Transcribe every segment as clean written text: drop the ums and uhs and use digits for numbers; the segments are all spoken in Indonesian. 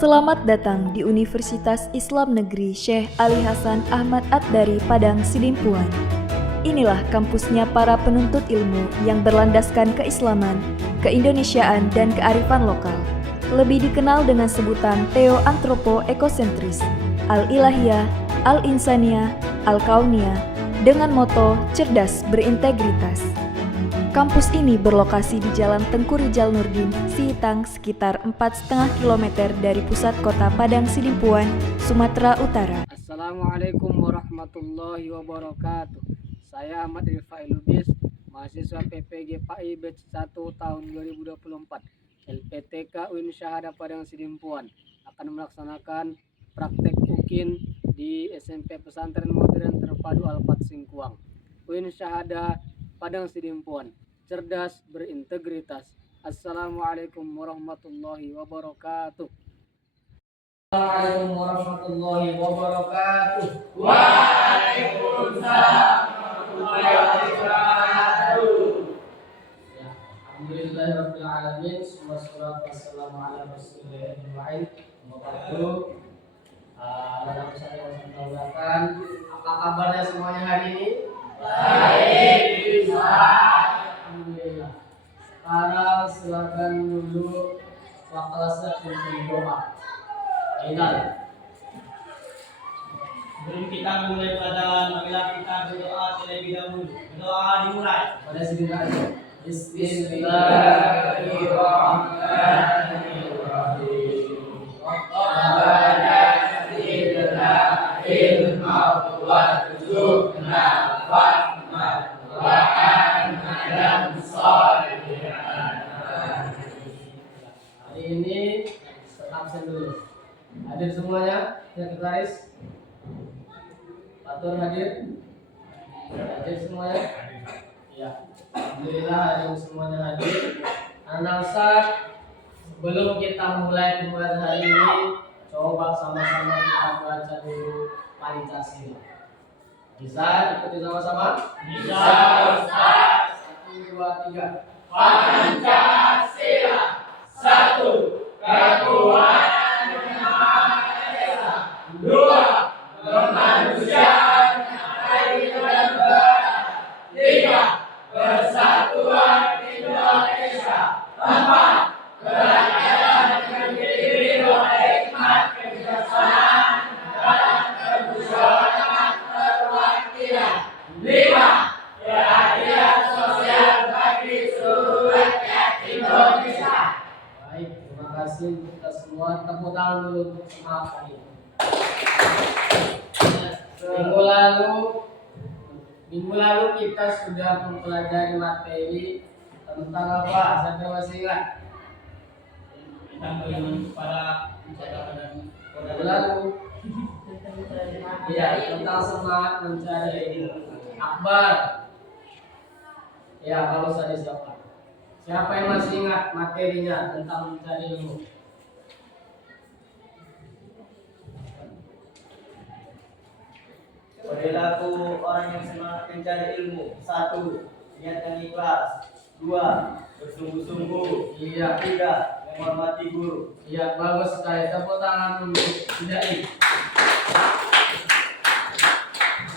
Selamat datang di Universitas Islam Negeri Syekh Ali Hasan Ahmad At-Dari Padang Sidimpuan. Inilah kampusnya para penuntut ilmu yang berlandaskan keislaman, keindonesiaan, dan kearifan lokal. Lebih dikenal dengan sebutan Theo-Antropo-Ekosentris, Al-Ilahiyah, Al-Insaniyah, Al-Kauniyah, dengan moto cerdas berintegritas. Kampus ini berlokasi di Jalan Tengku Rijal Nurdin, Sihitang, sekitar 4,5 km dari pusat kota Padang Sidimpuan, Sumatera Utara. Assalamualaikum warahmatullahi wabarakatuh. Saya Ahmad Rifai Lubis, mahasiswa PPG PAI batch 1 tahun 2024, LPTK UIN Syahada Padang Sidimpuan, akan melaksanakan praktek UKIN di SMP Pesantren Modern Terpadu Al-Fat Singkuang, UIN Syahada Padang Sidimpuan, cerdas berintegritas. Assalamualaikum warahmatullahi wabarakatuh. Assalamualaikum warahmatullahi wabarakatuh. Waalaikumsalam warahmatullahi wabarakatuh. Alhamdulillahirabbil alamin, wassalatu wassalamu ala rasulillah ajmain. Wabarakatuh. Dalam saya mengucapkan apa kabarnya semuanya hari ini? Baik, Alhamdulillah. Sekarang silakan dulu kelasnya untuk doa. Ingat. sebelum kita mulai pelajaran, marilah kita berdoa terlebih dahulu. Berdoa dimulai. Pada sebentar. Bismillahirrahmanirrahim. Rabbana zidna ilma warzuqna fahma wa amal shalihan. Hari ini absen dulu. Hadir semuanya, sekretaris. Atur hadir. Hadir semuanya. Ya. Alhamdulillah hari ini semuanya hadir. Anak Ustaz, sebelum kita mulai pembelajaran hari ini, coba sama-sama kita baca dulu Pancasila. Bisa ikuti sama-sama? Bisa, Ustaz. 1, 2, 3. Pancasila. 1. Kekuatan yang Maha Esa. 2. Kemanusiaan yang adil dan beradab. 3. Persatuan Indonesia. 4. Kerakyatan yang dipimpin oleh hikmat kebijaksanaan dan kemusyawaratan perwakilan. 5. Keadilan sosial bagi seluruh rakyat Indonesia. Baik, terima kasih untuk kita semua. Tepuk tangan dulu untuk semangat kali. Minggu lalu kita sudah mempelajari materi tentang apa? Siapa yang masih ingat? Tentang beriman kepada menjaga dan Minggu lalu. Iya, tentang semangat mencari ilmu. Akbar. Ya, kalau saya siapa? Siapa yang masih ingat materinya tentang mencari ilmu? Perilaku orang yang semangat mencari ilmu. 1. Niat yang ikhlas. 2. Bersungguh-sungguh. Iya. 3. Menghormati guru. Iya, bagus sekali. Tepuk tangan untuk Idai.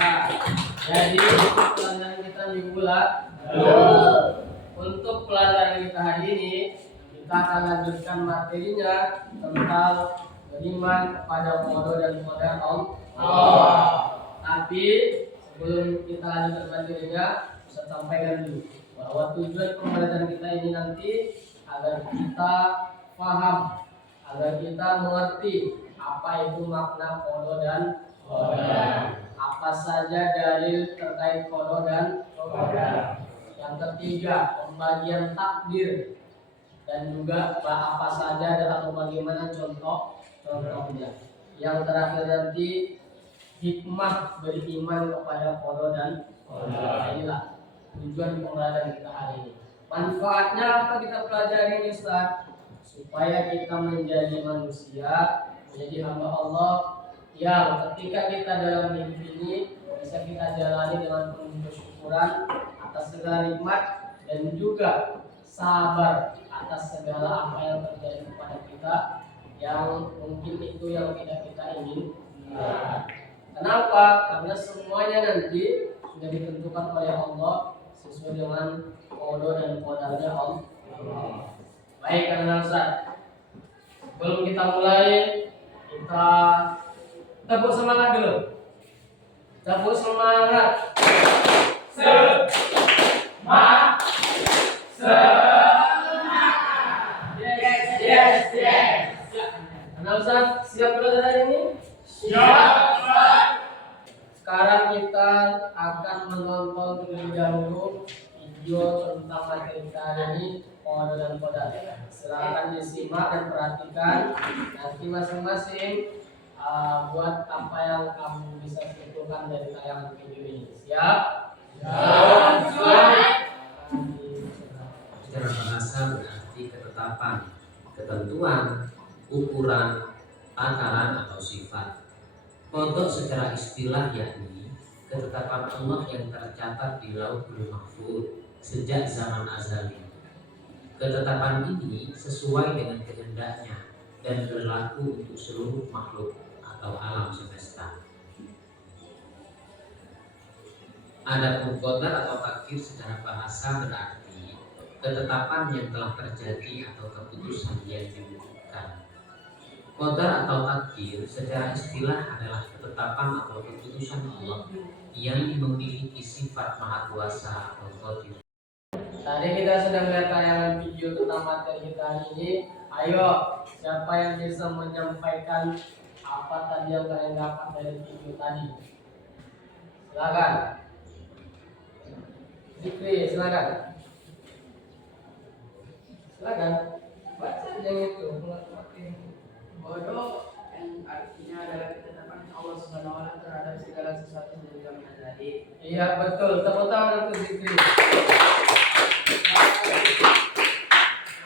Nah, jadi untuk pelajaran kita minggu lalu. Untuk pelajaran kita hari ini, kita akan lanjutkan materinya tentang beriman kepada Allah dan kepada Allah. Tapi sebelum kita lanjutkan materinya, saya sampaikan dulu bahwa tujuan pembelajaran kita ini nanti agar kita paham, agar kita mengerti apa itu makna qada dan qadar, apa saja dalil terkait qada dan qadar. Yang ketiga, pembagian takdir, dan juga apa saja atau bagaimana contohnya. Yang terakhir nanti hikmah beriman kepada qada dan qadar. Inilah tujuan pembelajaran kita hari ini. Manfaatnya apa kita pelajari ini, Ustaz? Supaya kita menjadi manusia, menjadi hamba Allah yang ketika kita dalam hidup ini bisa kita jalani dengan penuh kesyukuran atas segala nikmat dan juga sabar atas segala apa yang terjadi kepada kita yang mungkin itu yang tidak kita ingin. Kenapa? Karena semuanya nanti sudah ditentukan oleh Allah sesuai dengan qada dan qadarnya Allah. Baik, karena Ustaz, sebelum kita mulai, kita tepuk semangat dulu. Tepuk semangat. Semangat. Yes. Karena Ustaz, siap belajar hari ini? Siap. Sekarang kita akan menonton terlebih dahulu video tentang materi kita hari ini, qada dan qadar. Silakan disimak dan perhatikan. Nanti masing-masing buat apa yang kamu bisa simpulkan dari tayangan video ini. Siap? Siap. Secara bahasa berarti ketetapan, ketentuan, ukuran, takaran atau sifat. Qada secara istilah yakni ketetapan Allah yang tercatat di Lauhul Mahfuz sejak zaman azali. Ketetapan ini sesuai dengan kehendaknya dan berlaku untuk seluruh makhluk atau alam semesta. Adapun qadar atau takdir secara bahasa berarti ketetapan yang telah terjadi atau keputusan yang dibutuhkan. Qadar atau takdir secara istilah adalah ketetapan atau keputusan Allah yang memiliki sifat maha kuasa atau qadir. Tadi kita sudah melihat tayangan video tentang materi kita hari ini. Ayo, siapa yang bisa menyampaikan apa tadi yang kalian dapat dari video tadi? Silakan. Zikri, silakan. Silakan. Baca yang itu. Qada yang artinya adalah ketetapan Allah Subhanahu wa taala terhadap segala sesuatu yang kami azali. Iya, betul. Tepuk tangan untuk Zikri.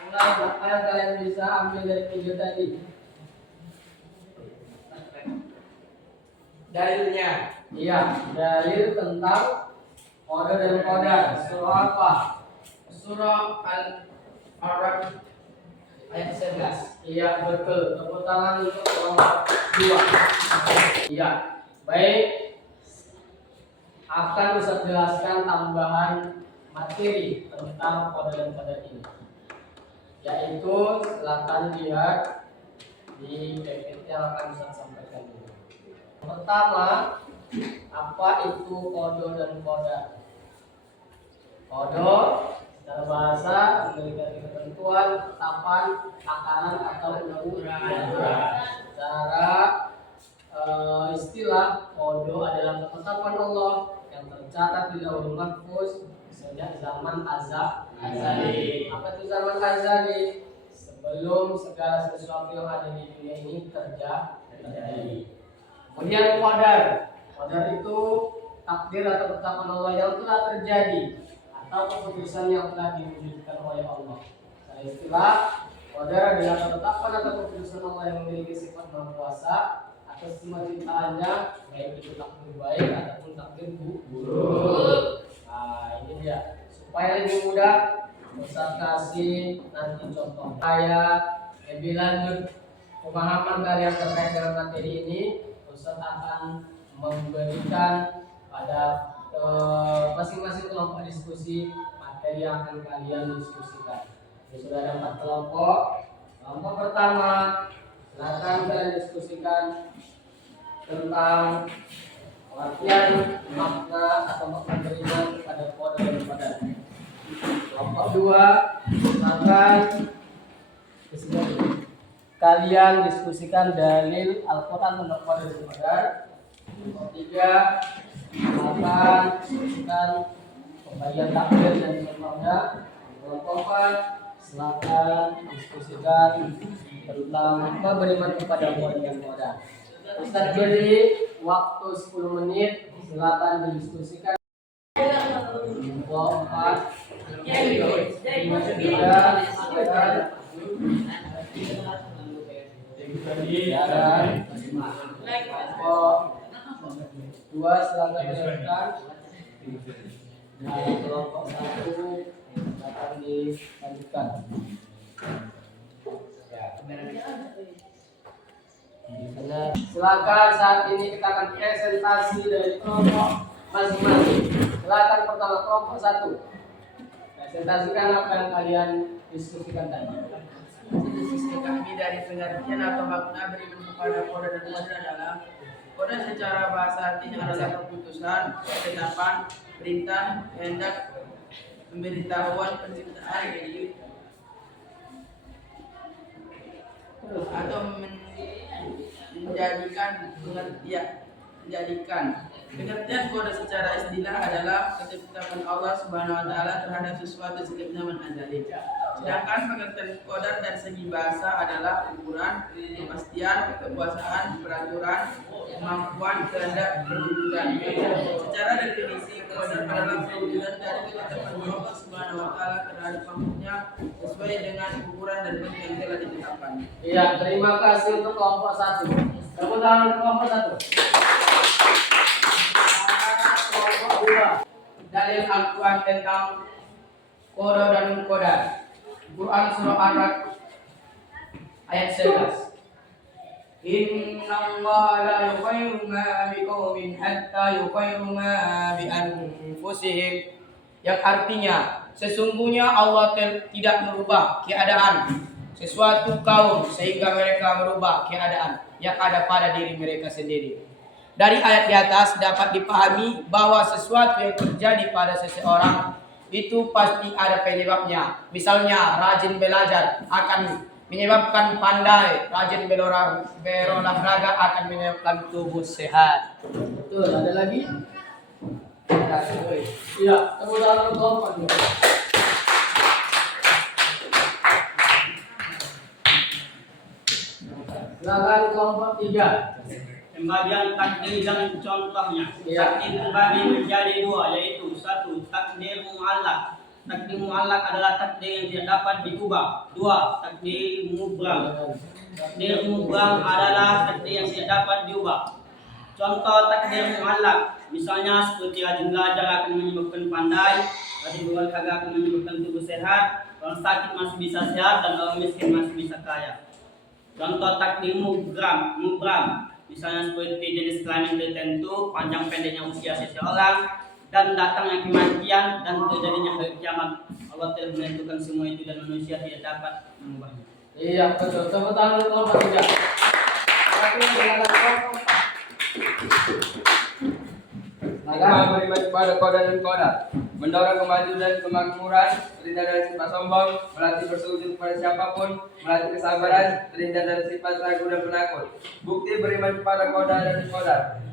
Mulai, apa yang kalian bisa ambil dari video tadi? Dalilnya Iya, dalil tentang qada dan qadar. Surah apa? surah Al-A'raf ayat 11. Iya, betul. Tepuk tangan untuk kelompok 2. Iya, baik. Akan Ustaz jelaskan tambahan materi tentang qada dan qadar ini. Yaitu silakan lihat di PPT yang akan Ustaz sampaikan dulu. Pertama, apa itu qada dan qadar? Qada secara bahasa memiliki ketentuan, ketetapan, takaran atau ukuran. Secara istilah, qada adalah ketetapan Allah yang tercatat di Lauhul Mahfuz sejak zaman azali. Apa itu zaman azali? Sebelum segala sesuatu yang ada di dunia ini terjadi. Kemudian qadar. Qadar itu takdir atau ketetapan Allah yang telah terjadi atau keputusan yang telah diwujudkan oleh Allah. Secara istilah, qadar adalah ketetapan atau keputusan Allah yang memiliki sifat maha kuasa atas semua ciptaannya, baik itu takdir baik ataupun takdir buruk. Nah, ini dia. Supaya lebih mudah, Ustaz kasih nanti contoh. Saya lebih lanjut pemahaman kalian terkait dengan materi ini, Ustaz akan memberikan pada masing-masing kelompok diskusi materi yang akan kalian diskusikan. Jadi sudah ada 4 kelompok. Kelompok pertama, silakan kalian diskusikan tentang pengertian makna atau makna beriman pada qada dan qadar. Kelompok 2, silakan kalian diskusikan dalil Al-Quran tentang qada dan qadar. Kelompok 3, silakan diskusikan pembagian takdir dan contohnya. Kelompok 4, silakan diskusikan tentang apa beriman kepada qada dan qadar. Ustaz beri waktu 10 menit, silakan didiskusikan. Kelompok 4, kelompok 2 silakan dilanjutkan. Dan kelompok 1 silakan dilanjutkan. Ya. Silakan saat ini kita akan presentasi dari kelompok masing-masing. Silakan pertama kelompok 1. Presentasikan apa yang kalian diskusikan tadi. Sisi kami dari pengertian atau makna beriman kepada koda dan koda adalah koda secara bahasa artinya adalah keputusan, ketetapan, perintah, kehendak, pemberitahuan, penciptaan, atau pengertian kode secara istilah adalah ketetapan Allah Subhanahu wa taala terhadap sesuatu setiap zaman azali. Sedangkan pengertian kodar dari segi bahasa adalah ukuran, kepastian, kekuasaan, peraturan, kemampuan, kehendak, perwujudan. Secara definisi kodar adalah perwujudan dari ketetapan Allah Subhanahu wa taala terhadap makhluknya sesuai dengan ukuran dan bentuk yang telah ditetapkan. Iya, terima kasih untuk kelompok 1. Tepuk tangan untuk kelompok 1. Kelompok 2. Dalil Al-Quran tentang koda dan kodar. Quran surah Ar-Ra'd ayat 11. Inna Allah la yughayyiru ma biqaumin hatta yughayyiru ma bi anfusihim. Yang artinya sesungguhnya Allah tidak merubah keadaan sesuatu kaum sehingga mereka merubah keadaan yang ada pada diri mereka sendiri. Dari ayat di atas dapat dipahami bahwa sesuatu yang terjadi pada seseorang itu pasti ada penyebabnya. Misalnya rajin belajar akan menyebabkan pandai, rajin berolahraga akan menyebabkan tubuh sehat. Betul, ada lagi? Iya, tepuk tangan untuk kelompok 2. Silakan kelompok 3. Pembagian takdir dan contohnya. Ya. Takdir terbagi menjadi 2, yaitu 1. Takdir mu'allaq. Takdir mu'allaq adalah takdir yang tidak dapat diubah. 2. Takdir mubram. Takdir mubram adalah takdir yang tidak dapat diubah. Contoh takdir mu'allaq, misalnya seperti rajin belajar akan menyebabkan pandai, rajin berolahraga akan menyebabkan tubuh sehat, orang sakit masih bisa sehat dan orang miskin masih bisa kaya. Contoh takdir mubram, misalnya seperti jenis kelamin tertentu, panjang pendeknya usia seseorang, dan datangnya kematian dan terjadinya hari kiamat. Allah telah menentukan semua itu dan manusia tidak dapat mengubahnya. Iya, betul. Tepuk tangan untuk kelompok 3. Satu dengan kelompok 4. Agama beriman kepada koda dan koda, mendorong kemajuan dan kemakmuran, terhindar dari sifat sombong, melatih bersujud kepada siapapun, melatih kesabaran, terhindar dari sifat ragu dan penakut. Bukti beriman kepada koda dan koda,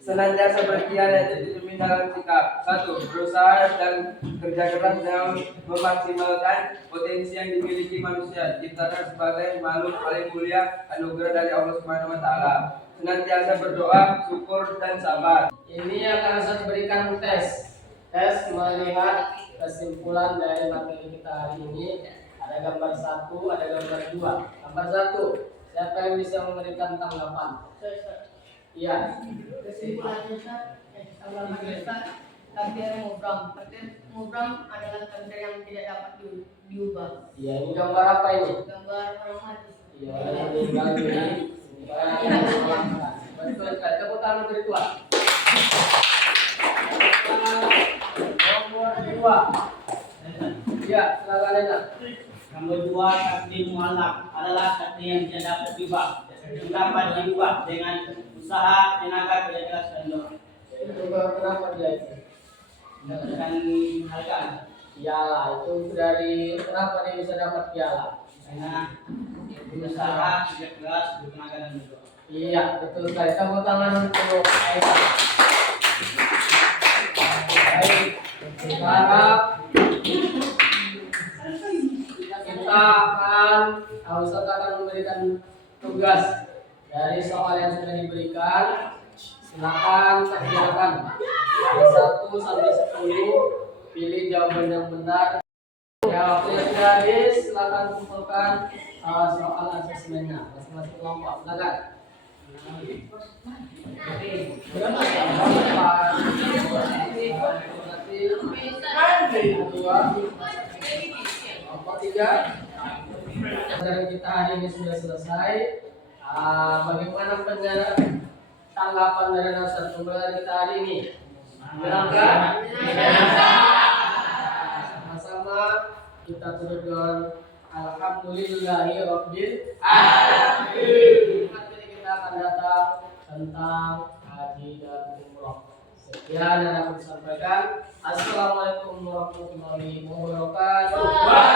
senantiasa berikhtiar yaitu dicermin dalam sikap. 1. Berusaha dan kerja keras dalam memaksimalkan potensi yang dimiliki manusia, diciptakan sebagai makhluk paling mulia, anugerah dari Allah Subhanahu wa taala. Senantiasa berdoa, syukur dan sabar. Ini akan saya berikan tes melihat kesimpulan dari materi kita hari ini. Ada gambar 1, ada gambar 2. Gambar 1, siapa yang bisa memberikan tanggapan? Iya. Kesimpulannya takdir mubram adalah takdir yang tidak dapat diubah. Iya, ini gambar apa ini? Gambar orang mati. Iya, ini gambar. Betul, tepuk tangan untuk Tuhan. Nomor 2. Iya, silakan Lena. Nomor 2, takdir mu'allaq adalah takdir yang tidak dapat diubah. Yang dapat diubah dengan usaha, tenaga, kerja keras dan doa. Itu kenapa dia itu? Mendapatkan hargaan. Piala itu dari kenapa dia bisa dapat piala? Karena berusaha, kerja keras, bertenaga dan berdoa. Iya, betul sekali. Tepuk tangan untuk Aisyah. Baik, sekarang kita akan memberikan tugas dari soal yang sudah diberikan. Silakan kerjakan dari 1 sampai 10. Pilih jawaban yang benar. Jawabnya sudah habis. Silakan kumpulkan soal asesmennya masing-masing kelompok. Silakan. Kelompok 3. Pelajaran kita hari ini sudah selesai. Bagaimana tanggapan dari Ustaz pembelajaran kita hari ini? Menyenangkan? Sama-sama kita tuturkan alhamdulillahirabbil alamin. Materi kita akan datang tentang haji dan umroh. Sekian yang dapat disampaikan. Assalamualaikum warahmatullahi wabarakatuh.